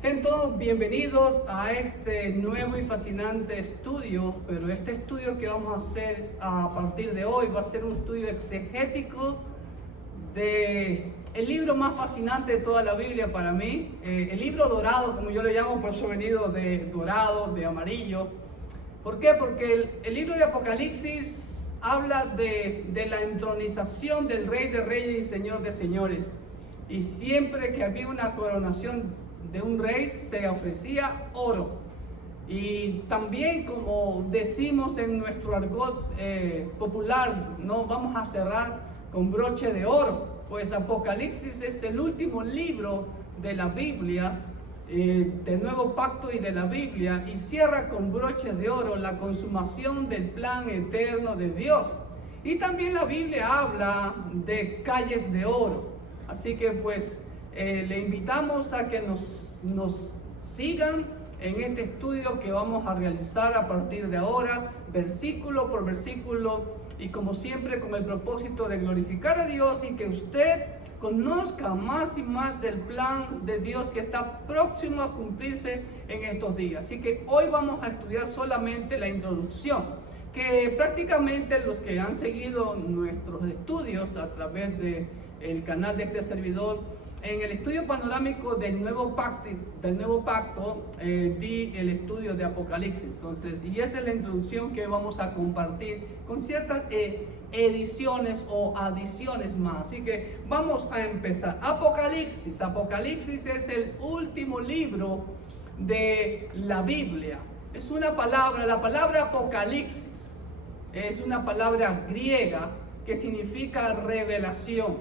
Sean todos bienvenidos a este nuevo y fascinante estudio, pero este estudio que vamos a hacer a partir de hoy va a ser un estudio exegético de el libro más fascinante de toda la Biblia para mí, el libro dorado, como yo le llamo, por eso he venido de dorado, de amarillo. ¿Por qué? Porque el libro de Apocalipsis habla de la entronización del Rey de Reyes y Señor de Señores. Y siempre que había una coronación de un rey se ofrecía oro. Y también, como decimos en nuestro argot popular, no vamos a cerrar con broche de oro, pues Apocalipsis es el último libro de la Biblia, del Nuevo Pacto y de la Biblia, y cierra con broche de oro la consumación del plan eterno de Dios. Y también la Biblia habla de calles de oro. Así que pues le invitamos a que nos sigan en este estudio que vamos a realizar a partir de ahora, versículo por versículo, y como siempre con el propósito de glorificar a Dios y que usted conozca más y más del plan de Dios que está próximo a cumplirse en estos días. Así que hoy vamos a estudiar solamente la introducción, que prácticamente los que han seguido nuestros estudios a través de el canal de este servidor, en el estudio panorámico del Nuevo Pacto, di el estudio de Apocalipsis. Entonces, y esa es la introducción que vamos a compartir con ciertas ediciones o adiciones más. Así que vamos a empezar. Apocalipsis. Apocalipsis es el último libro de la Biblia. Es una palabra, la palabra Apocalipsis es una palabra griega que significa revelación.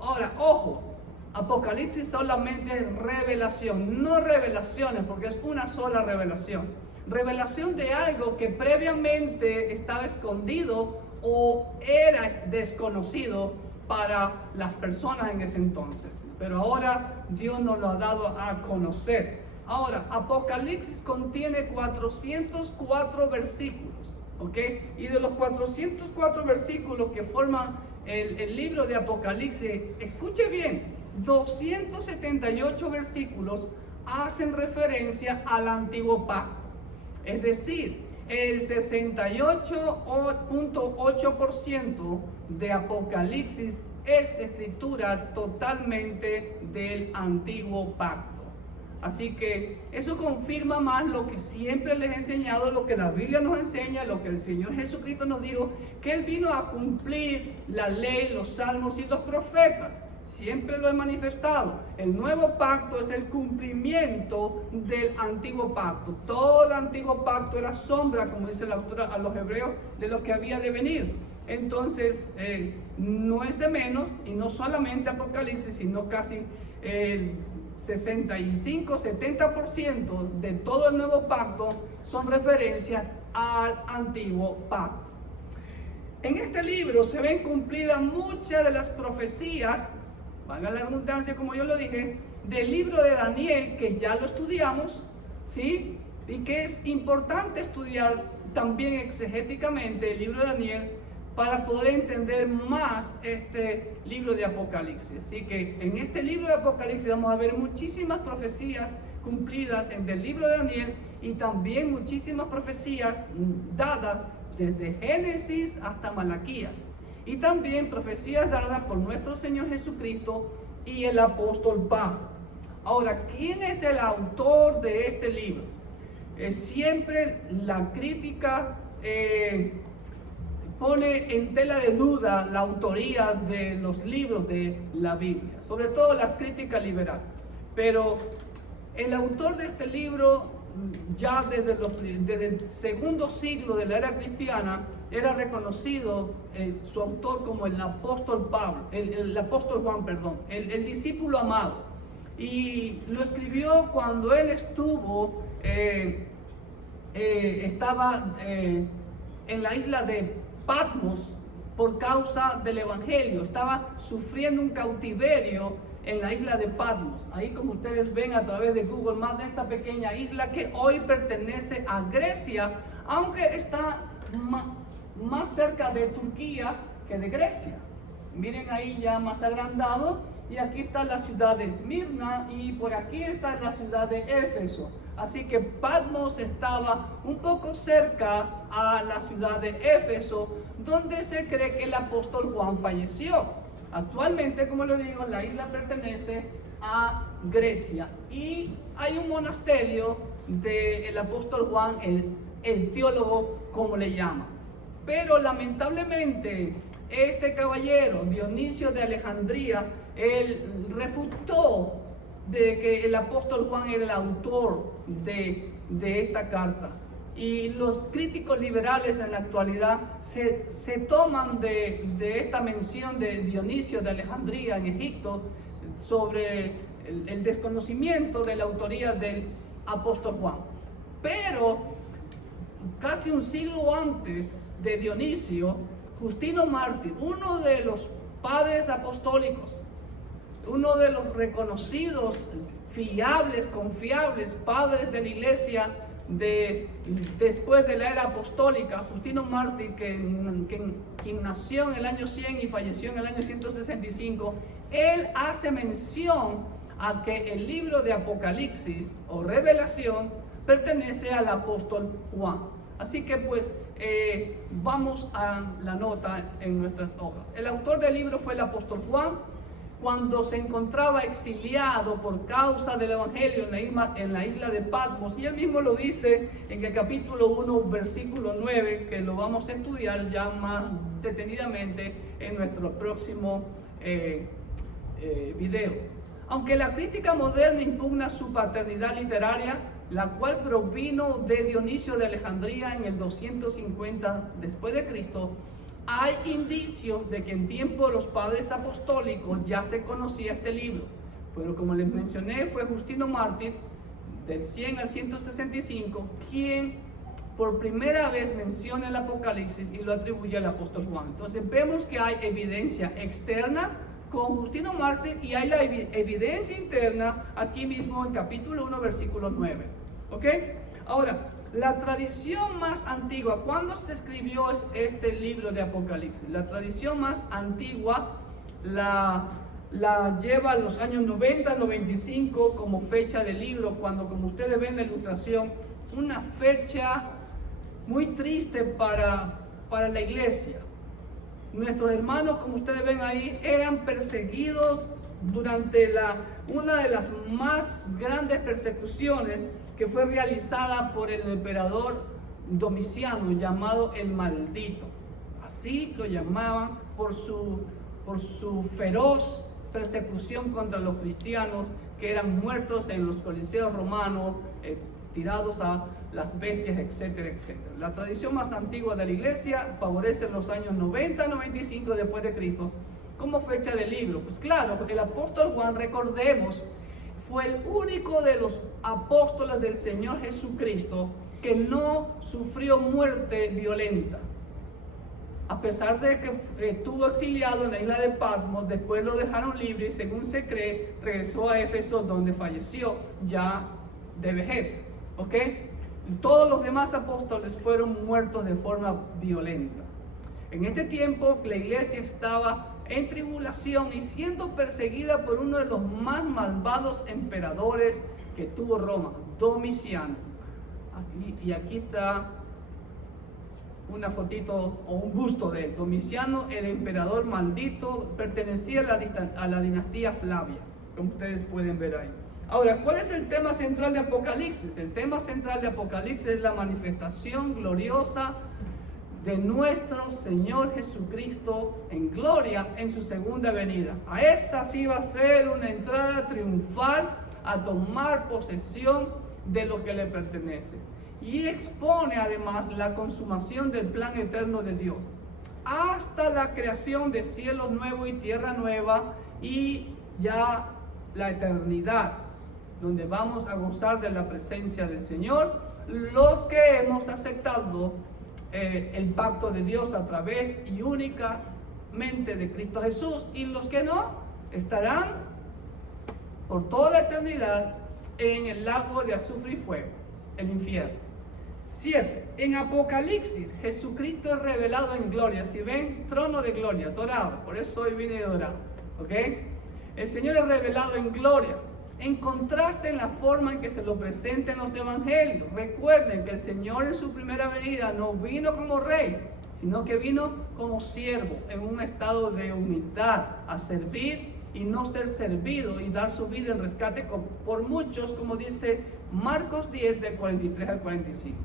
Ahora, ojo, Apocalipsis solamente es revelación, no revelaciones, porque es una sola revelación. Revelación de algo que previamente estaba escondido o era desconocido para las personas en ese entonces. Pero ahora Dios nos lo ha dado a conocer. Ahora, Apocalipsis contiene 404 versículos, ¿ok? Y de los 404 versículos que forman el libro de Apocalipsis, escuche bien, 278 versículos hacen referencia al Antiguo Pacto. Es decir, el 68.8% de Apocalipsis es escritura totalmente del Antiguo Pacto. Así que eso confirma más lo que siempre les he enseñado, lo que la Biblia nos enseña, lo que el Señor Jesucristo nos dijo, que Él vino a cumplir la ley, los salmos y los profetas. Siempre lo he manifestado. El nuevo pacto es el cumplimiento del antiguo pacto. Todo el antiguo pacto era sombra, como dice la autora a los hebreos, de lo que había de venir. Entonces, no es de menos, y no solamente Apocalipsis, sino casi 65-70% de todo el nuevo pacto son referencias al antiguo pacto. En este libro se ven cumplidas muchas de las profecías, valga la redundancia como yo lo dije, del libro de Daniel, que ya lo estudiamos, ¿sí? Y que es importante estudiar también exegéticamente el libro de Daniel para poder entender más este libro de Apocalipsis. Así que en este libro de Apocalipsis vamos a ver muchísimas profecías cumplidas en el libro de Daniel y también muchísimas profecías dadas desde Génesis hasta Malaquías. Y también profecías dadas por nuestro Señor Jesucristo y el apóstol Pablo. Ahora, ¿quién es el autor de este libro? Siempre la crítica pone en tela de duda la autoría de los libros de la Biblia, sobre todo la crítica liberal. Pero el autor de este libro, ya desde el segundo siglo de la era cristiana, era reconocido su autor como el apóstol el apóstol Juan, el discípulo amado. Y lo escribió cuando él estaba en la isla de Patmos por causa del evangelio. Estaba sufriendo un cautiverio en la isla de Patmos. Ahí, como ustedes ven a través de Google Maps, de esta pequeña isla que hoy pertenece a Grecia, aunque está más cerca de Turquía que de Grecia. Miren ahí ya más agrandado, y aquí está la ciudad de Esmirna, y por aquí está la ciudad de Éfeso. Así que Patmos estaba un poco cerca a la ciudad de Éfeso, donde se cree que el apóstol Juan falleció. Actualmente, como le digo, la isla pertenece a Grecia, y hay un monasterio del apóstol Juan, el teólogo, como le llaman. Pero lamentablemente este caballero, Dionisio de Alejandría, él refutó de que el apóstol Juan era el autor de esta carta. Y los críticos liberales en la actualidad se toman de esta mención de Dionisio de Alejandría en Egipto sobre el desconocimiento de la autoría del apóstol Juan. Pero casi un siglo antes de Dionisio, Justino Mártir, uno de los padres apostólicos, uno de los reconocidos, fiables, confiables padres de la iglesia después de la era apostólica, Justino Mártir, quien nació en el año 100 y falleció en el año 165, él hace mención a que el libro de Apocalipsis o Revelación pertenece al apóstol Juan. Así que pues vamos a la nota en nuestras hojas. El autor del libro fue el apóstol Juan, cuando se encontraba exiliado por causa del evangelio en la isla de Patmos, y él mismo lo dice en el capítulo 1, versículo 9, que lo vamos a estudiar ya más detenidamente en nuestro próximo video. Aunque la crítica moderna impugna su paternidad literaria, la cual provino de Dionisio de Alejandría en el 250 después de Cristo, hay indicios de que en tiempo de los padres apostólicos ya se conocía este libro. Pero como les mencioné, fue Justino Mártir, del 100 al 165, quien por primera vez menciona el Apocalipsis y lo atribuye al apóstol Juan. Entonces vemos que hay evidencia externa con Justino Mártir y hay la evidencia interna aquí mismo en capítulo 1, versículo 9. ¿Ok? Ahora, la tradición más antigua, ¿cuándo se escribió este libro de Apocalipsis? La tradición más antigua la lleva a los años 90, 95 como fecha del libro, cuando, como ustedes ven en la ilustración, una fecha muy triste para la iglesia. Nuestros hermanos, como ustedes ven ahí, eran perseguidos durante una de las más grandes persecuciones que fue realizada por el emperador Domiciano, llamado el Maldito. Así lo llamaban por su feroz persecución contra los cristianos, que eran muertos en los coliseos romanos, tirados a las bestias, etcétera, etcétera. La tradición más antigua de la iglesia favorece los años 90-95 después de Cristo como fecha del libro. Pues claro, el apóstol Juan, recordemos, fue el único de los apóstoles del Señor Jesucristo que no sufrió muerte violenta. A pesar de que estuvo exiliado en la isla de Patmos, después lo dejaron libre y, según se cree, regresó a Éfeso, donde falleció ya de vejez. ¿Ok? Y todos los demás apóstoles fueron muertos de forma violenta. En este tiempo la iglesia estaba en tribulación y siendo perseguida por uno de los más malvados emperadores que tuvo Roma, Domiciano. Y aquí está una fotito o un busto de él. Domiciano, el emperador maldito, pertenecía a la dinastía Flavia, como ustedes pueden ver ahí. Ahora, ¿cuál es el tema central de Apocalipsis? El tema central de Apocalipsis es la manifestación gloriosa de nuestro Señor Jesucristo en gloria en su segunda venida. A esa sí va a ser una entrada triunfal a tomar posesión de lo que le pertenece. Y expone además la consumación del plan eterno de Dios hasta la creación de cielos nuevos y tierra nueva, y ya la eternidad, donde vamos a gozar de la presencia del Señor, los que hemos aceptado el pacto de Dios a través y únicamente de Cristo Jesús, y los que no estarán por toda la eternidad en el lago de azufre y fuego, el infierno. 7. En Apocalipsis, Jesucristo es revelado en gloria. Si ven, trono de gloria, dorado. Por eso hoy vine dorado. ¿Ok? El Señor es revelado en gloria, en contraste en la forma en que se lo presenta en los evangelios. Recuerden que el Señor en su primera venida no vino como rey, sino que vino como siervo, en un estado de humildad, a servir y no ser servido, y dar su vida en rescate por muchos, como dice Marcos 10, del 43 al 45.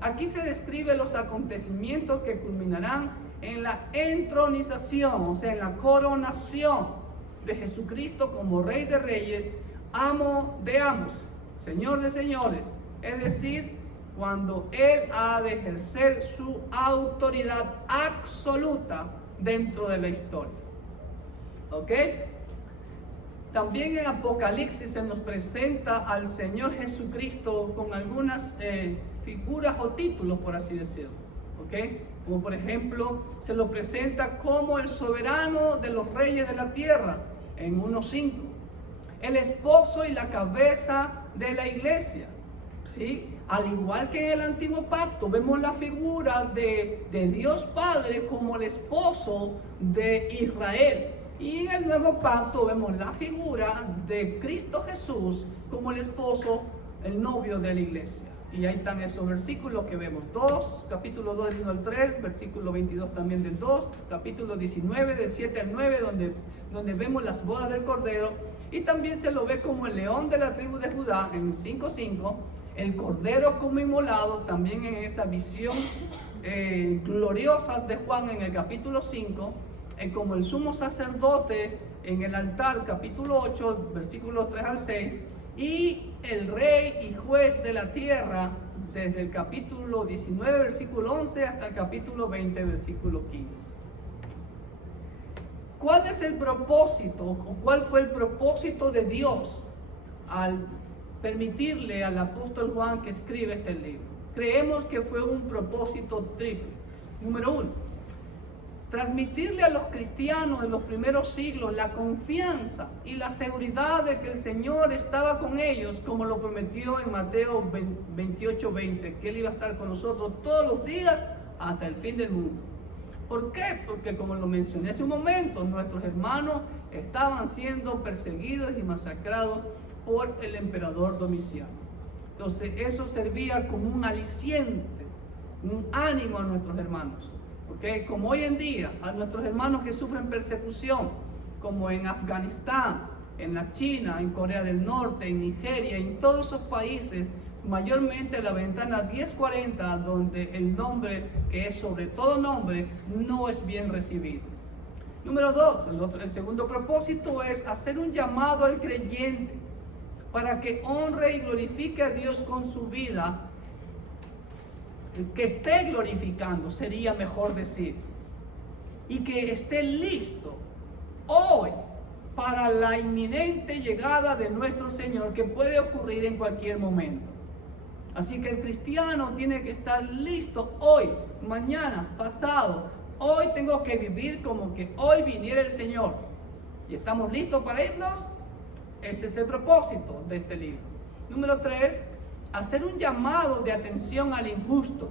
Aquí se describen los acontecimientos que culminarán en la entronización, o sea, en la coronación de Jesucristo como Rey de Reyes, Amo de amos, Señor de señores, es decir, cuando Él ha de ejercer su autoridad absoluta dentro de la historia. ¿Ok? También en Apocalipsis se nos presenta al Señor Jesucristo con algunas figuras o títulos, por así decirlo. ¿Ok? Como por ejemplo, se lo presenta como el soberano de los reyes de la tierra, en 1:5. El esposo y la cabeza de la iglesia, ¿sí? Al igual que en el antiguo pacto, vemos la figura de Dios Padre como el esposo de Israel. Y en el nuevo pacto vemos la figura de Cristo Jesús como el esposo, el novio de la iglesia. Y ahí están esos versículos que vemos. Capítulo 2 del 1 al 3, versículo 22 también del 2, capítulo 19 del 7 al 9, donde vemos las bodas del Cordero. Y también se lo ve como el león de la tribu de Judá en 5:5, el Cordero como inmolado, también en esa visión gloriosa de Juan en el capítulo 5, como el sumo sacerdote en el altar, capítulo 8, versículos 3 al 6, y el rey y juez de la tierra, desde el capítulo 19, versículo 11, hasta el capítulo 20, versículo 15. ¿Cuál es el propósito, o cuál fue el propósito de Dios al permitirle al apóstol Juan que escriba este libro? Creemos que fue un propósito triple. Número 1, transmitirle a los cristianos de los primeros siglos la confianza y la seguridad de que el Señor estaba con ellos, como lo prometió en Mateo 28:20, que Él iba a estar con nosotros todos los días hasta el fin del mundo. ¿Por qué? Porque, como lo mencioné hace un momento, nuestros hermanos estaban siendo perseguidos y masacrados por el emperador Domiciano. Entonces eso servía como un aliciente, un ánimo a nuestros hermanos. ¿Okay? Como hoy en día a nuestros hermanos que sufren persecución, como en Afganistán, en la China, en Corea del Norte, en Nigeria, en todos esos países, mayormente la ventana 1040, donde el nombre, que es sobre todo nombre, no es bien recibido. Número 2, el segundo propósito es hacer un llamado al creyente para que honre y glorifique a Dios con su vida, que esté glorificando, sería mejor decir, y que esté listo hoy para la inminente llegada de nuestro Señor, que puede ocurrir en cualquier momento. Así que el cristiano tiene que estar listo hoy, mañana, pasado. Hoy tengo que vivir como que hoy viniera el Señor. ¿Y estamos listos para irnos? Ese es el propósito de este libro. Número 3, hacer un llamado de atención al injusto,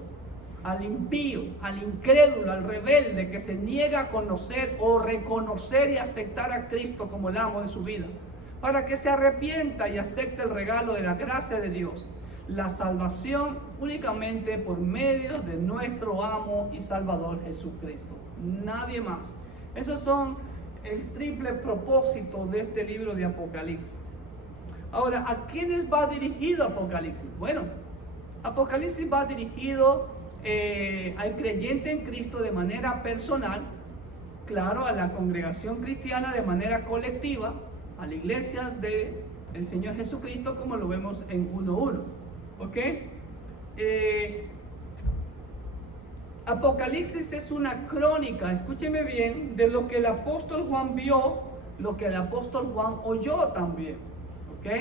al impío, al incrédulo, al rebelde que se niega a conocer o reconocer y aceptar a Cristo como el amo de su vida, para que se arrepienta y acepte el regalo de la gracia de Dios, la salvación únicamente por medio de nuestro amo y Salvador Jesucristo, nadie más. Esos son el triple propósito de este libro de Apocalipsis. Ahora, ¿a quiénes va dirigido Apocalipsis? Bueno, Apocalipsis va dirigido al creyente en Cristo de manera personal, claro, a la congregación cristiana de manera colectiva, a la iglesia del Señor Jesucristo, como lo vemos en 1:1. ¿Ok? Apocalipsis es una crónica, escúcheme bien, de lo que el apóstol Juan vio, lo que el apóstol Juan oyó también. ¿Ok?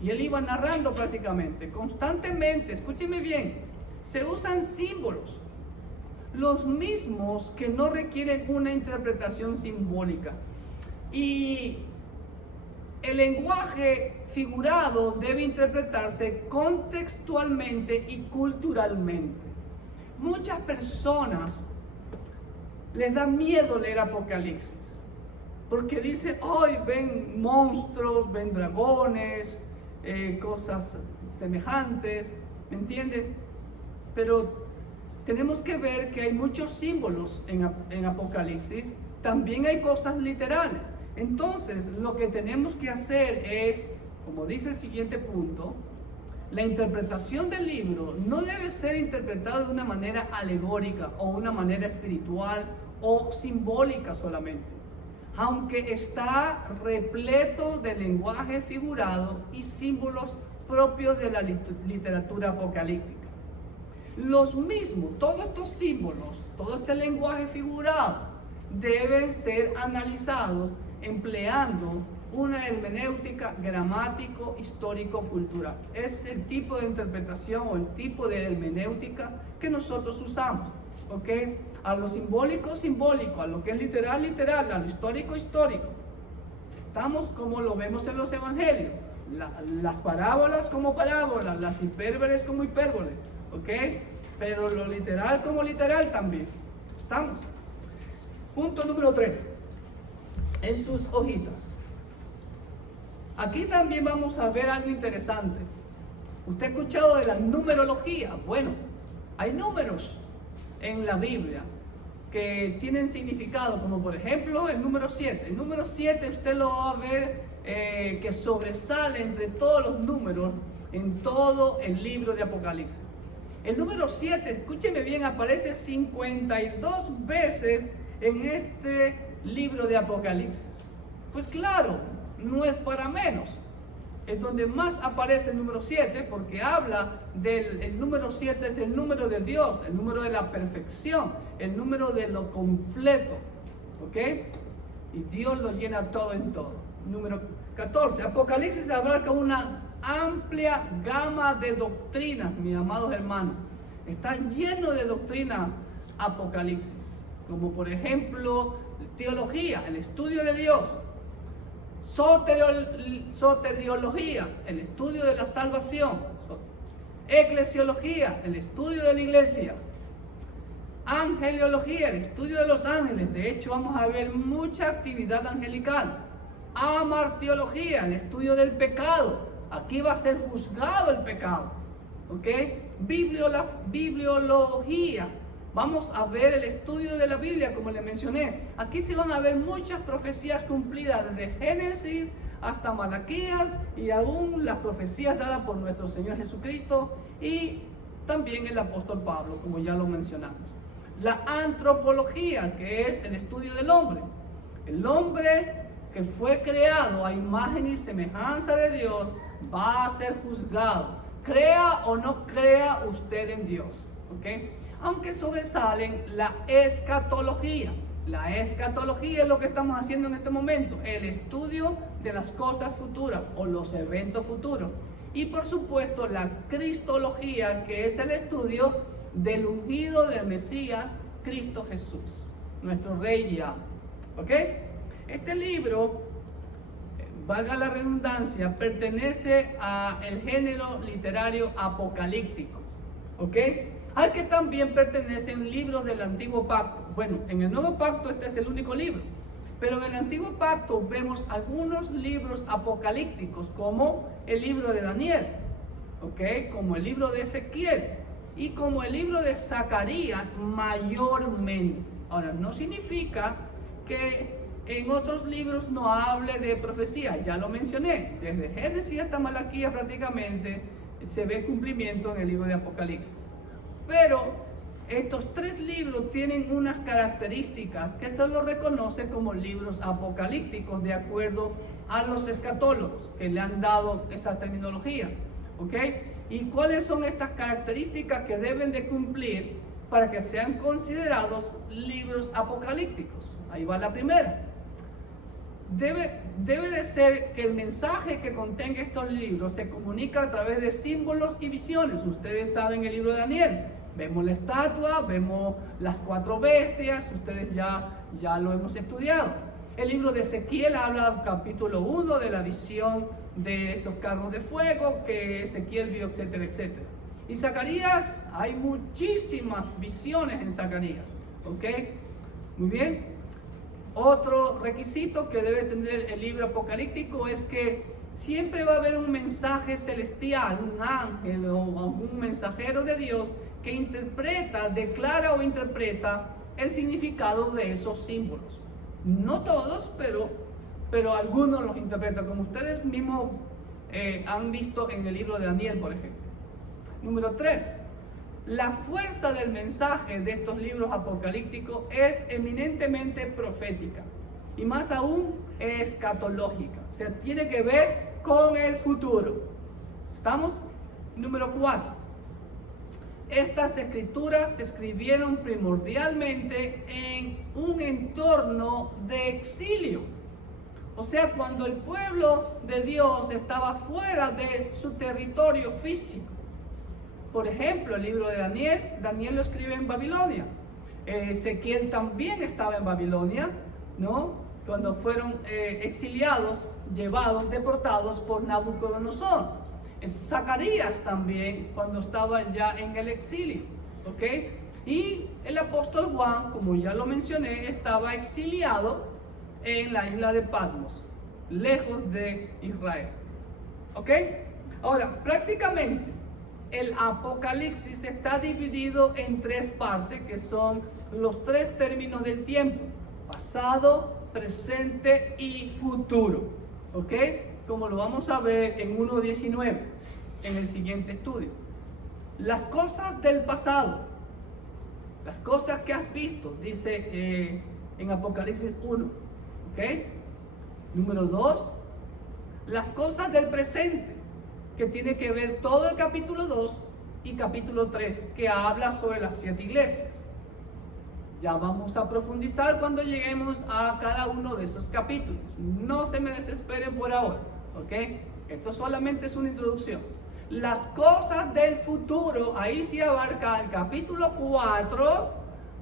Y él iba narrando prácticamente, constantemente, escúcheme bien, se usan símbolos, los mismos que no requieren una interpretación simbólica. Y el lenguaje figurado debe interpretarse contextualmente y culturalmente. Muchas personas les da miedo leer Apocalipsis, porque dice, hoy ven monstruos, ven dragones, cosas semejantes, ¿me entienden? Pero tenemos que ver que hay muchos símbolos en Apocalipsis, también hay cosas literales. Entonces, lo que tenemos que hacer es, como dice el siguiente punto, la interpretación del libro no debe ser interpretada de una manera alegórica o una manera espiritual o simbólica solamente, aunque está repleto de lenguaje figurado y símbolos propios de la literatura apocalíptica. Los mismos, todos estos símbolos, todo este lenguaje figurado, deben ser analizados empleando una hermenéutica gramático, histórico, cultural. Es el tipo de interpretación o el tipo de hermenéutica que nosotros usamos, ¿ok? A lo simbólico, simbólico, a lo que es literal, literal, a lo histórico, histórico. Estamos como lo vemos en los evangelios, las parábolas como parábolas, las hipérboles como hipérboles, ¿ok? Pero lo literal como literal también. ¿Estamos? Punto número 3. En sus hojitas. Aquí también vamos a ver algo interesante. ¿Usted ha escuchado de la numerología? Bueno, hay números en la Biblia que tienen significado, como por ejemplo el número 7. El número 7 usted lo va a ver que sobresale entre todos los números en todo el libro de Apocalipsis. El número 7, escúcheme bien, aparece 52 veces en este libro de Apocalipsis. Pues claro, no es para menos. Es donde más aparece el número 7, porque habla el número 7 es el número de Dios, el número de la perfección, el número de lo completo, ¿ok? Y Dios lo llena todo en todo. Número 14, Apocalipsis abarca una amplia gama de doctrinas, mis amados hermanos. Está lleno de doctrina Apocalipsis, como por ejemplo teología, el estudio de Dios; soteriología, el estudio de la salvación; eclesiología, el estudio de la iglesia; angeliología, el estudio de los ángeles. De hecho, vamos a ver mucha actividad angelical. Amartiología, el estudio del pecado. Aquí va a ser juzgado el pecado, ¿ok? Bibliología. Vamos a ver el estudio de la Biblia, como les mencioné. Aquí se van a ver muchas profecías cumplidas, desde Génesis hasta Malaquías, y aún las profecías dadas por nuestro Señor Jesucristo y también el apóstol Pablo, como ya lo mencionamos. La antropología, que es el estudio del hombre. El hombre que fue creado a imagen y semejanza de Dios va a ser juzgado, crea o no crea usted en Dios, ¿ok? Aunque sobresalen la escatología. La escatología es lo que estamos haciendo en este momento, el estudio de las cosas futuras o los eventos futuros. Y por supuesto la cristología, que es el estudio del ungido del Mesías, Cristo Jesús, nuestro Rey ya. ¿Ok? Este libro, valga la redundancia, pertenece al género literario apocalíptico. ¿Ok? Al que también pertenecen libros del Antiguo Pacto. Bueno, en el Nuevo Pacto este es el único libro, pero en el Antiguo Pacto vemos algunos libros apocalípticos, como el libro de Daniel, ¿ok? Como el libro de Ezequiel y como el libro de Zacarías mayormente. Ahora, no significa que en otros libros no hable de profecía, ya lo mencioné, desde Génesis hasta Malaquías prácticamente se ve cumplimiento en el libro de Apocalipsis. Pero estos tres libros tienen unas características que se los reconoce como libros apocalípticos de acuerdo a los escatólogos que le han dado esa terminología, ¿ok? ¿Y cuáles son estas características que deben de cumplir para que sean considerados libros apocalípticos? Ahí va la primera. Debe de ser que el mensaje que contenga estos libros se comunica a través de símbolos y visiones. Ustedes saben el libro de Daniel, vemos la estatua, vemos las 4 bestias, ustedes ya lo hemos estudiado. El libro de Ezequiel habla, capítulo 1, de la visión de esos carros de fuego que Ezequiel vio, etcétera, etcétera. Y Zacarías, hay muchísimas visiones en Zacarías, ¿ok? Muy bien. Otro requisito que debe tener el libro apocalíptico es que siempre va a haber un mensaje celestial, un ángel o un mensajero de Dios que declara o interpreta el significado de esos símbolos. No todos, pero algunos los interpretan, como ustedes mismos han visto en el libro de Daniel, por ejemplo. Número 3. La fuerza del mensaje de estos libros apocalípticos es eminentemente profética y más aún escatológica. O sea, tiene que ver con el futuro. ¿Estamos? Número 4. Estas escrituras se escribieron primordialmente en un entorno de exilio. O sea, cuando el pueblo de Dios estaba fuera de su territorio físico. Por ejemplo, el libro de Daniel lo escribe en Babilonia. Ezequiel también estaba en Babilonia, ¿no? Cuando fueron exiliados, deportados por Nabucodonosor. Zacarías también, cuando estaba ya en el exilio, ¿ok? Y el apóstol Juan, como ya lo mencioné, estaba exiliado en la isla de Patmos, lejos de Israel, ¿ok? Ahora, prácticamente, el Apocalipsis está dividido en 3 partes, que son los 3 términos del tiempo: pasado, presente y futuro. ¿Ok? Como lo vamos a ver en 1.19, en el siguiente estudio. Las cosas del pasado, las cosas que has visto, dice en Apocalipsis 1. ¿Ok? Número 2, las cosas del presente, que tiene que ver todo el capítulo 2 y capítulo 3, que habla sobre las 7 iglesias. Ya vamos a profundizar cuando lleguemos a cada uno de esos capítulos. No se me desesperen por ahora, ¿ok? Esto solamente es una introducción. Las cosas del futuro, ahí sí abarca el capítulo 4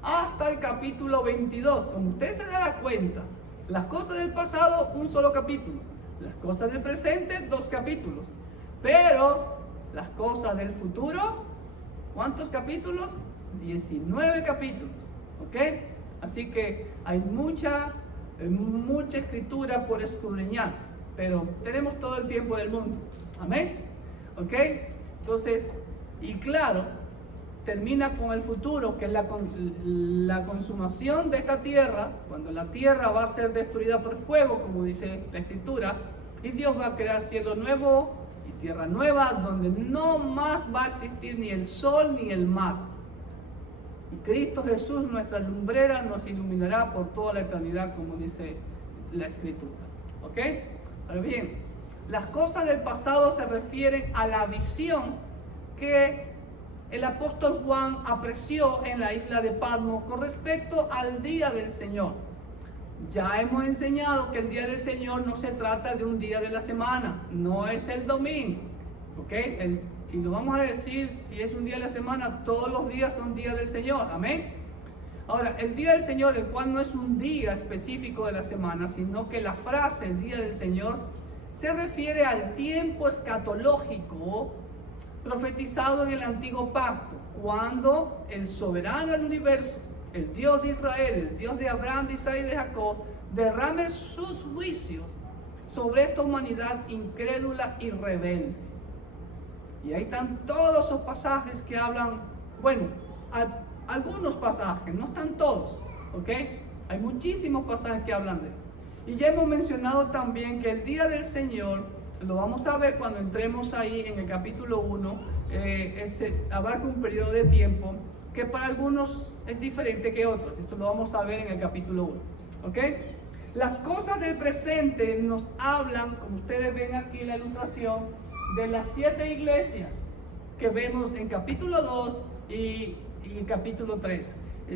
hasta el capítulo 22. Como usted se dará cuenta, las cosas del pasado, un solo capítulo. Las cosas del presente, 2 capítulos. Pero las cosas del futuro, ¿cuántos capítulos? 19 capítulos, ¿ok? Así que hay mucha escritura por escudriñar, pero tenemos todo el tiempo del mundo, ¿amén? ¿Ok? Entonces, y claro, termina con el futuro, que es la consumación de esta tierra, cuando la tierra va a ser destruida por fuego, como dice la escritura, y Dios va a crear cielo nuevo y tierra nueva, donde no más va a existir ni el sol ni el mar. Y Cristo Jesús, nuestra lumbrera, nos iluminará por toda la eternidad, como dice la escritura. ¿Ok? Ahora bien, las cosas del pasado se refieren a la visión que el apóstol Juan apreció en la isla de Patmos con respecto al día del Señor. Ya hemos enseñado que el día del Señor no se trata de un día de la semana, no es el domingo, ¿ok? Si lo vamos a decir, si es un día de la semana, todos los días son día del Señor, amén. Ahora, el día del Señor, el cual no es un día específico de la semana, sino que la frase, el día del Señor, se refiere al tiempo escatológico profetizado en el antiguo pacto, cuando el soberano del universo, el Dios de Israel, el Dios de Abraham, de Isaac y de Jacob, derrame sus juicios sobre esta humanidad incrédula y rebelde. Y ahí están todos esos pasajes que hablan, bueno, algunos pasajes, no están todos, ¿ok? Hay muchísimos pasajes que hablan de esto. Y ya hemos mencionado también que el día del Señor, lo vamos a ver cuando entremos ahí en el capítulo 1, abarca un periodo de tiempo que para algunos es diferente que otros. Esto lo vamos a ver en el capítulo 1, ¿ok? Las cosas del presente nos hablan, como ustedes ven aquí en la ilustración, de las 7 iglesias que vemos en capítulo 2 y en capítulo 3.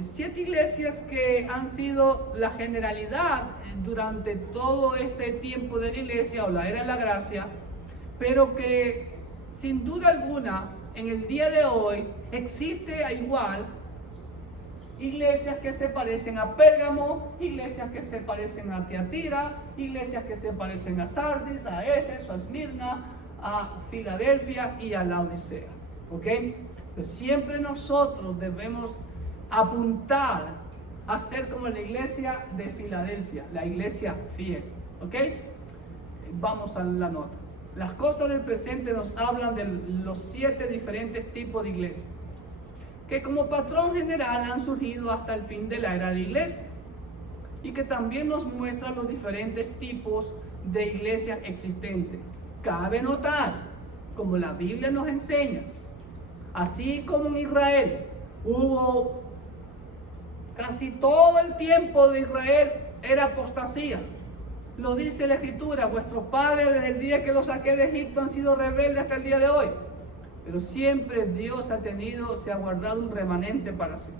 7 iglesias que han sido la generalidad durante todo este tiempo de la iglesia o la era de la gracia, pero que sin duda alguna en el día de hoy existe igual iglesias que se parecen a Pérgamo, iglesias que se parecen a Tiatira, iglesias que se parecen a Sardis, a Éfeso, a Esmirna, a Filadelfia y a Laodicea, ¿ok? Pues siempre nosotros debemos apuntar a ser como la iglesia de Filadelfia, la iglesia fiel. ¿Ok? Vamos a la nota. Las cosas del presente nos hablan de los 7 diferentes tipos de iglesia, que como patrón general han surgido hasta el fin de la era de iglesia, y que también nos muestran los diferentes tipos de iglesias existentes. Cabe notar, como la Biblia nos enseña, así como en Israel hubo casi todo el tiempo de Israel era apostasía. Lo dice la Escritura: vuestros padres desde el día que los saqué de Egipto han sido rebeldes hasta el día de hoy. Pero siempre Dios se ha guardado un remanente para sí.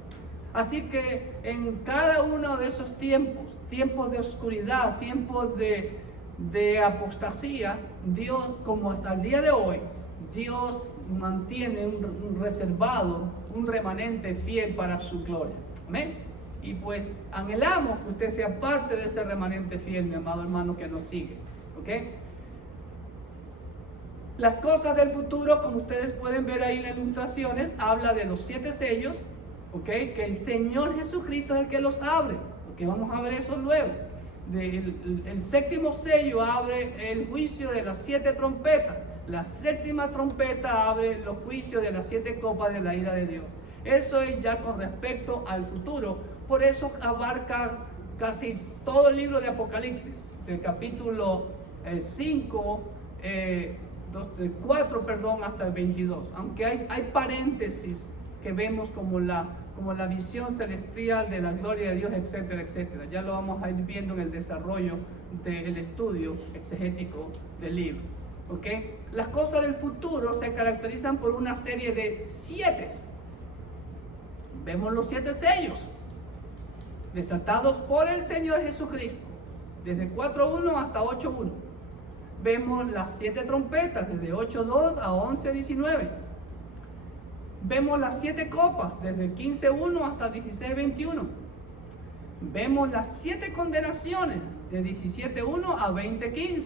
Así que en cada uno de esos tiempos, tiempos de oscuridad, tiempos de apostasía, Dios, como hasta el día de hoy, Dios mantiene un reservado, un remanente fiel para su gloria. Amén. Y pues anhelamos que usted sea parte de ese remanente fiel, mi amado hermano que nos sigue. ¿Ok? Las cosas del futuro, como ustedes pueden ver ahí en las ilustraciones, habla de los 7 sellos, ¿ok? Que el Señor Jesucristo es el que los abre, porque vamos a ver eso luego. El 7º sello abre el juicio de las 7 trompetas. La 7ª trompeta abre los juicios de las 7 copas de la ira de Dios. Eso es ya con respecto al futuro. Por eso abarca casi todo el libro de Apocalipsis, del capítulo 4, hasta el 22. Aunque hay paréntesis que vemos como la visión celestial de la gloria de Dios, etcétera, etcétera. Ya lo vamos a ir viendo en el desarrollo del estudio exegético del libro. ¿Ok? Las cosas del futuro se caracterizan por una serie de 7. Vemos los 7 sellos desatados por el Señor Jesucristo, desde 4.1 hasta 8.1. Vemos las 7 trompetas, desde 8.2 a 11.19. Vemos las 7 copas, desde 15.1 hasta 16.21. Vemos las 7 condenaciones, de 17.1 a 20.15.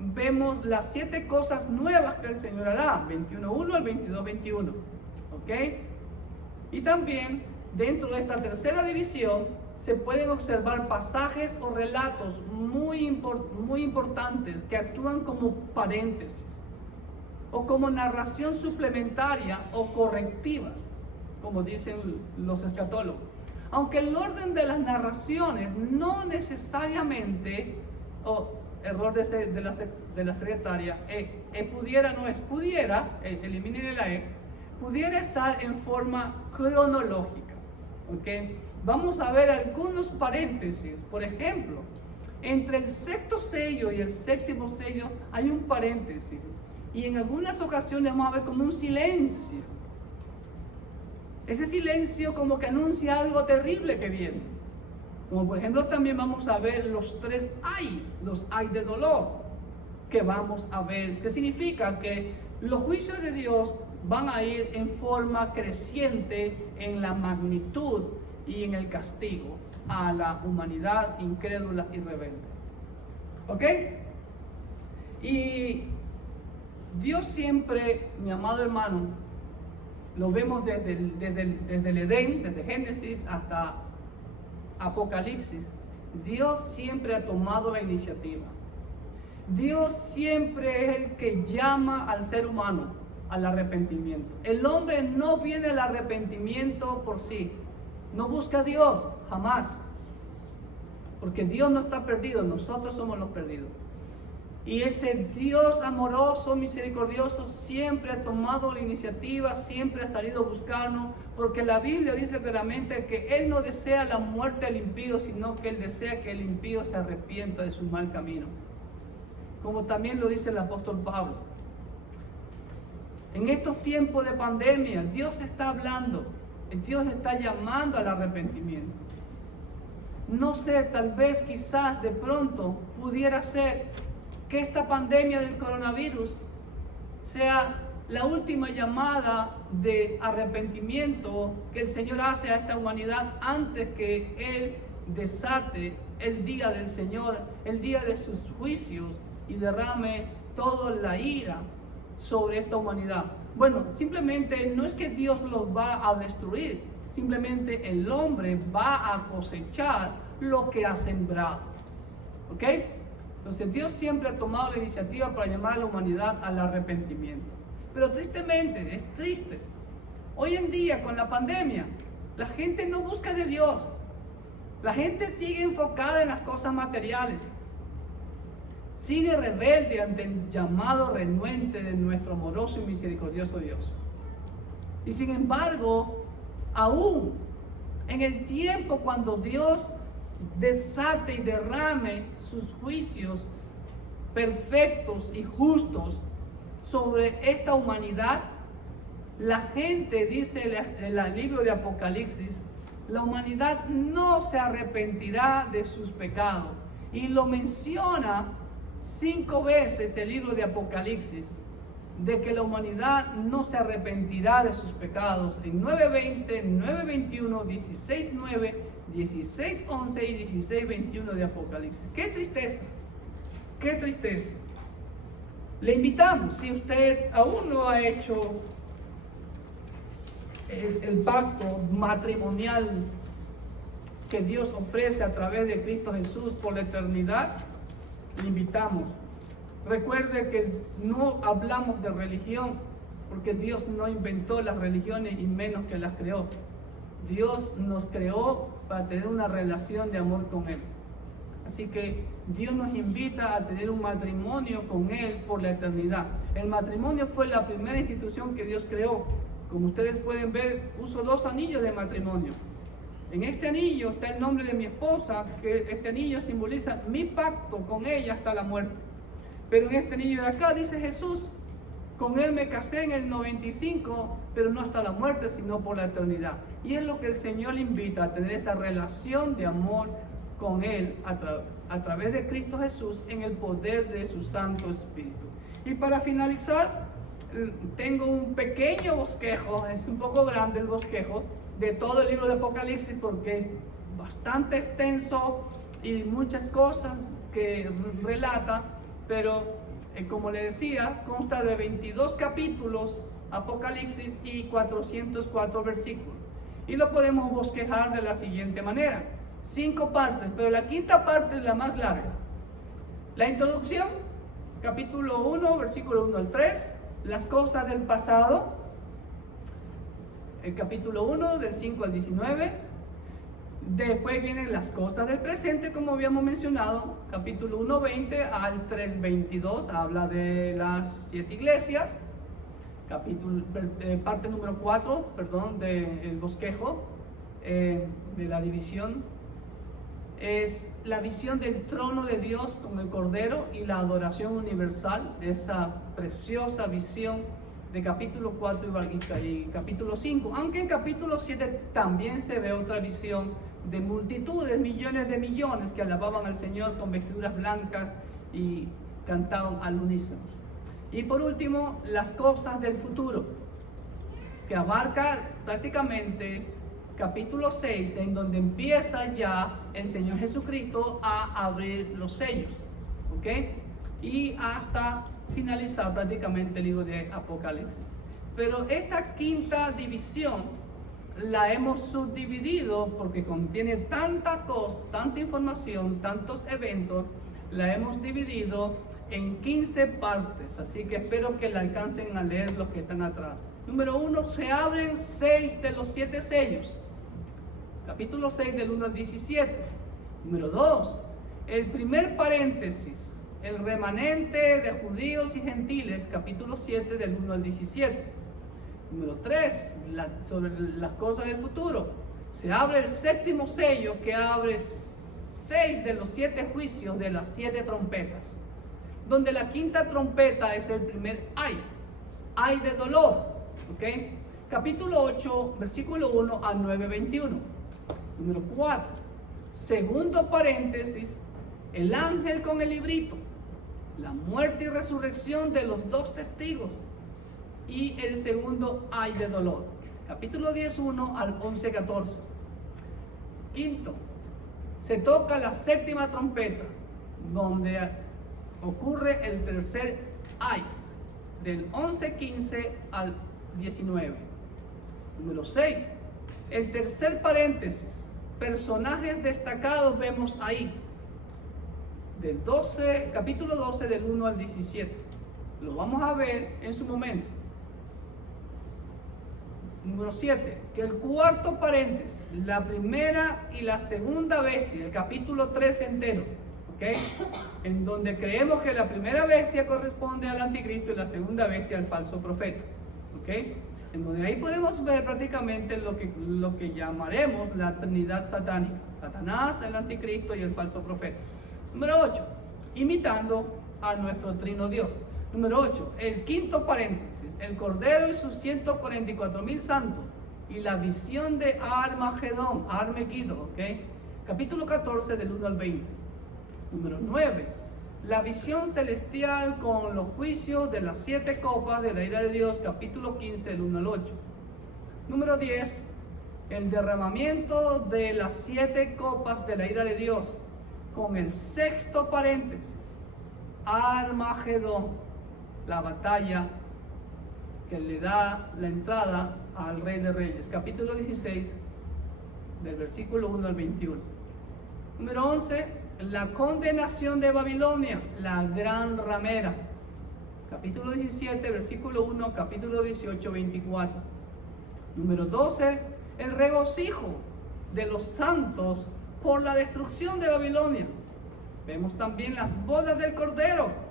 Vemos las 7 cosas nuevas que el Señor hará, 21.1 al 22.21. ¿Ok? Y también, dentro de esta tercera división, se pueden observar pasajes o relatos muy importantes que actúan como paréntesis, o como narración suplementaria o correctivas, como dicen los escatólogos. Aunque el orden de las narraciones no necesariamente, error de la secretaria, eliminen la pudiera estar en forma cronológica. ¿Ok? Vamos a ver algunos paréntesis. Por ejemplo, entre el 6º sello y el 7º sello hay un paréntesis, y en algunas ocasiones vamos a ver como un silencio. Ese silencio como que anuncia algo terrible que viene. Como por ejemplo también vamos a ver los 3 los ay de dolor, que vamos a ver, que significa que los juicios de Dios van a ir en forma creciente en la magnitud y en el castigo a la humanidad incrédula y rebelde. ¿Ok? Y Dios siempre, mi amado hermano, lo vemos desde el Edén, desde Génesis hasta Apocalipsis. Dios siempre ha tomado la iniciativa. Dios siempre es el que llama al ser humano al arrepentimiento. El hombre no viene al arrepentimiento por sí. No busca a Dios, jamás. Porque Dios no está perdido, nosotros somos los perdidos. Y ese Dios amoroso, misericordioso, siempre ha tomado la iniciativa, siempre ha salido a buscarnos, porque la Biblia dice claramente que Él no desea la muerte del impío, sino que Él desea que el impío se arrepienta de su mal camino. Como también lo dice el apóstol Pablo. En estos tiempos de pandemia, Dios está hablando, Dios está llamando al arrepentimiento. No sé, tal vez, quizás, de pronto, pudiera ser que esta pandemia del coronavirus sea la última llamada de arrepentimiento que el Señor hace a esta humanidad antes que Él desate el día del Señor, el día de sus juicios, y derrame toda la ira sobre esta humanidad. Bueno, simplemente no es que Dios los va a destruir, Simplemente el hombre va a cosechar lo que ha sembrado. ¿Ok? Entonces Dios siempre ha tomado la iniciativa para llamar a la humanidad al arrepentimiento. Pero tristemente, es triste, hoy en día con la pandemia, la gente no busca de Dios. La gente sigue enfocada en las cosas materiales. Sigue rebelde ante el llamado renuente de nuestro amoroso y misericordioso Dios. Y sin embargo, aún en el tiempo cuando Dios desate y derrame sus juicios perfectos y justos sobre esta humanidad, la gente, dice el libro de Apocalipsis, la humanidad no se arrepentirá de sus pecados. Y lo menciona 5 veces el libro de Apocalipsis, de que la humanidad no se arrepentirá de sus pecados, en 9:20, 9:21, 16:9, 16:11 y 16:21 de Apocalipsis. ¡Qué tristeza! ¡Qué tristeza! Le invitamos, si usted aún no ha hecho el pacto matrimonial que Dios ofrece a través de Cristo Jesús por la eternidad, le invitamos. Recuerde que no hablamos de religión, porque Dios no inventó las religiones y menos que las creó. Dios nos creó para tener una relación de amor con Él. Así que Dios nos invita a tener un matrimonio con Él por la eternidad. El matrimonio fue la primera institución que Dios creó. Como ustedes pueden ver, uso 2 anillos de matrimonio. En este anillo está el nombre de mi esposa, que este anillo simboliza mi pacto con ella hasta la muerte. Pero en este anillo de acá dice Jesús, con Él me casé en el 95, pero no hasta la muerte, sino por la eternidad. Y es lo que el Señor le invita, a tener esa relación de amor con Él a través de Cristo Jesús en el poder de su Santo Espíritu. Y para finalizar, tengo un pequeño bosquejo, es un poco grande el bosquejo, de todo el libro de Apocalipsis, porque es bastante extenso y muchas cosas que relata, pero como le decía, consta de 22 capítulos Apocalipsis y 404 versículos. Y lo podemos bosquejar de la siguiente manera: 5 partes, pero la quinta parte es la más larga. La introducción, capítulo 1, versículo 1 al 3, las cosas del pasado, el capítulo 1, del 5 al 19. Después vienen las cosas del presente, como habíamos mencionado, capítulo 1:20 al 3:22, habla de las 7 iglesias. Parte número 4, del bosquejo, de la división, es la visión del trono de Dios con el Cordero y la adoración universal, esa preciosa visión de capítulo 4 y capítulo 5, aunque en capítulo 7 también se ve otra visión de multitudes, millones de millones que alababan al Señor con vestiduras blancas y cantaban al unísono. Y por último, las cosas del futuro, que abarca prácticamente capítulo 6, en donde empieza ya el Señor Jesucristo a abrir los sellos, ¿ok? Y hasta finalizar prácticamente el libro de Apocalipsis. Pero esta quinta división la hemos subdividido porque contiene tanta cosa, tanta información, tantos eventos, la hemos dividido en 15 partes, así que espero que la alcancen a leer los que están atrás. Número 1, se abren 6 de los 7 sellos, capítulo 6 del 1 al 17. Número 2, el primer paréntesis, el remanente de judíos y gentiles, capítulo 7 del 1 al 17. Número 3, sobre las cosas del futuro, se abre el séptimo sello, que abre 6 de los 7 juicios de las 7 trompetas, donde la quinta trompeta es el primer ay de dolor, ¿ok? Capítulo 8, versículo 1 a 9:21. Número 4, segundo paréntesis, el ángel con el librito, la muerte y resurrección de los 2 testigos y el segundo ay de dolor. Capítulo 10, 1 al 11:14. Quinto, se toca la séptima trompeta, donde ocurre el tercer ay, del 11:15 al 19. Número 6, El tercer paréntesis, personajes destacados vemos ahí, del capítulo 12 del 1 al 17. Lo vamos a ver en su momento. Número 7, que el cuarto paréntesis, la primera y la segunda bestia, el capítulo 3 entero, ¿ok? En donde creemos que la primera bestia corresponde al anticristo y la segunda bestia al falso profeta, ¿ok? En donde ahí podemos ver prácticamente lo que llamaremos la Trinidad satánica, Satanás, el anticristo y el falso profeta. Número 8, imitando a nuestro trino Dios. Número 8, el quinto paréntesis, el Cordero y sus 144,000 santos y la visión de Armagedón, ¿ok? Capítulo 14 del 1 al 20. Número 9, la visión celestial con los juicios de las 7 copas de la ira de Dios, capítulo 15 del 1 al 8. Número 10, el derramamiento de las 7 copas de la ira de Dios, con el sexto paréntesis, Armagedón, la batalla que le da la entrada al Rey de Reyes, capítulo 16, del versículo 1 al 21. Número 11, la condenación de Babilonia, la gran ramera, capítulo 17, versículo 1, capítulo 18, 24. Número 12, el regocijo de los santos por la destrucción de Babilonia. Vemos también las bodas del Cordero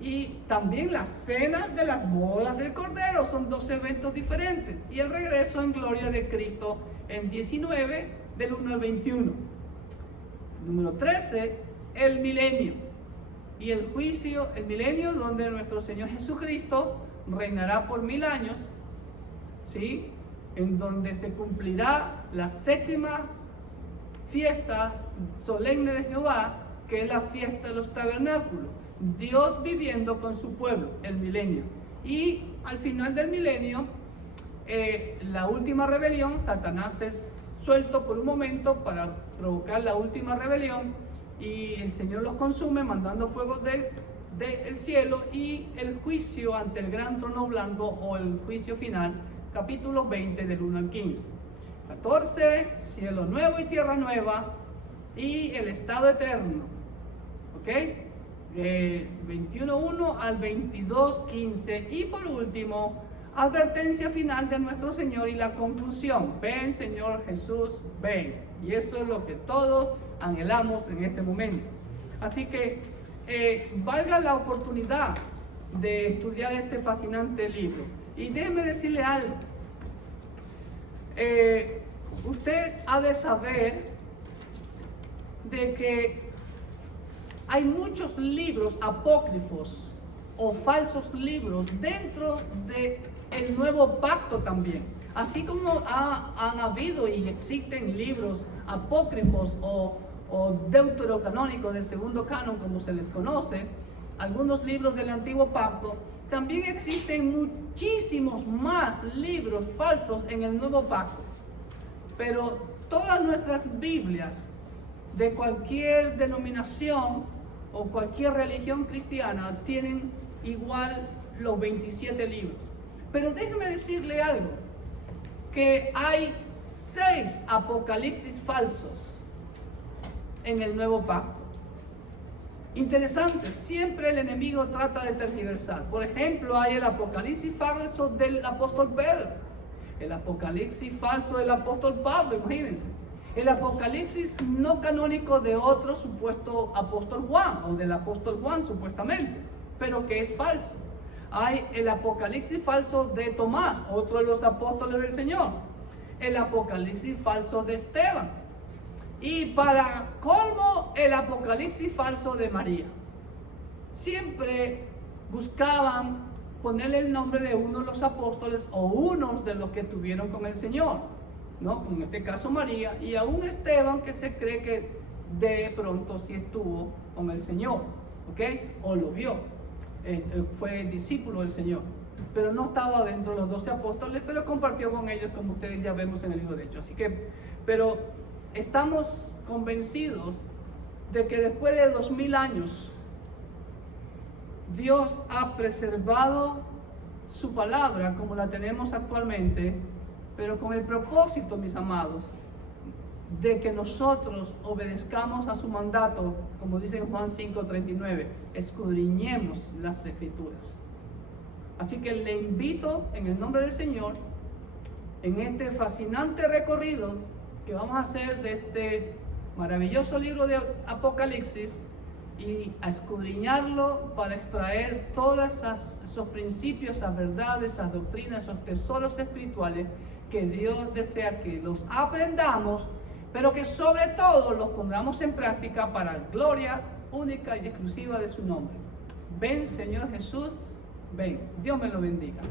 y también las cenas de las bodas del Cordero. Son 2 eventos diferentes. Y el regreso en gloria de Cristo en 19 del 1 al 21. Número 13, el milenio y el juicio, el milenio donde nuestro Señor Jesucristo reinará por 1000 años, ¿sí? En donde se cumplirá la 7ª fiesta solemne de Jehová, que es la fiesta de los tabernáculos, Dios viviendo con su pueblo, el milenio. Y al final del milenio, la última rebelión, Satanás es suelto por un momento para provocar la última rebelión, y el Señor los consume mandando fuego del cielo, y el juicio ante el gran trono blanco, o el juicio final, capítulo 20 del 1 al 15. 14, cielo nuevo y tierra nueva, y el estado eterno, ¿ok? 21:1 al 22:15. Y por último, advertencia final de nuestro Señor y la conclusión: ven, Señor Jesús, ven. Y eso es lo que todos anhelamos en este momento. Así que valga la oportunidad de estudiar este fascinante libro. Y déjeme decirle algo. Usted ha de saber de que hay muchos libros apócrifos o falsos libros dentro del nuevo pacto también. Así como han habido y existen libros apócrifos o deuterocanónicos del segundo canon, como se les conoce, algunos libros del antiguo pacto, también existen muchísimos más libros falsos en el nuevo pacto. Pero todas nuestras Biblias de cualquier denominación o cualquier religión cristiana tienen igual los 27 libros. Pero déjeme decirle algo, que hay 6 apocalipsis falsos en el nuevo pacto. Interesante, siempre el enemigo trata de tergiversar. Por ejemplo, hay el apocalipsis falso del apóstol Pedro, el apocalipsis falso del apóstol Pablo, imagínense. El apocalipsis no canónico de otro supuesto apóstol Juan, o del apóstol Juan supuestamente, pero que es falso. Hay el apocalipsis falso de Tomás, otro de los apóstoles del Señor. El apocalipsis falso de Esteban. Y para colmo, el apocalipsis falso de María. Siempre buscaban ponerle el nombre de uno de los apóstoles o unos de los que estuvieron con el Señor, ¿no? En este caso María, y a un Esteban que se cree que de pronto sí estuvo con el Señor, ¿ok? O lo vio, fue discípulo del Señor, pero no estaba dentro de los 12 apóstoles, pero compartió con ellos, como ustedes ya vemos en el libro de Hechos. Así que, pero estamos convencidos de que después de 2000 años, Dios ha preservado su palabra como la tenemos actualmente pero con el propósito, mis amados, de que nosotros obedezcamos a su mandato, como dice en Juan 5:39, escudriñemos las Escrituras. Así que le invito en el nombre del Señor, en este fascinante recorrido que vamos a hacer de este maravilloso libro de Apocalipsis, y a escudriñarlo para extraer todos esos principios, esas verdades, esas doctrinas, esos tesoros espirituales que Dios desea que los aprendamos, pero que sobre todo los pongamos en práctica para gloria única y exclusiva de su nombre. Ven, Señor Jesús, ven. Dios me lo bendiga.